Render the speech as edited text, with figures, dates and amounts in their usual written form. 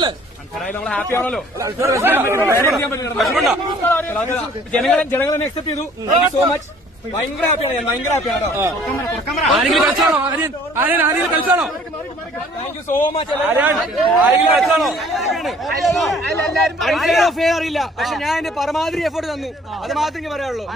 അല്ലേ? നമ്മൾ ഹാപ്പി ആണല്ലോ. ജനങ്ങൾ തന്നെ അക്സെപ്റ്റ് ചെയ്തു. Thank you so much. ഭയങ്കര ഹാപ്പിയാണ് ഞാൻ. ഭയങ്കര ഹാപ്പിയാണ്. ആരെങ്കിലും കളിച്ചാണോ? ആരെങ്കിലും കളിച്ചാണോ? Thank you so much. ആരെങ്കിലും കളിച്ചാണോ? അറിയില്ല, പക്ഷെ ഞാൻ എന്റെ പരമാവധി എഫേർട്ട് തന്നു. അത് മാത്രമേ പറയാനുള്ളൂ.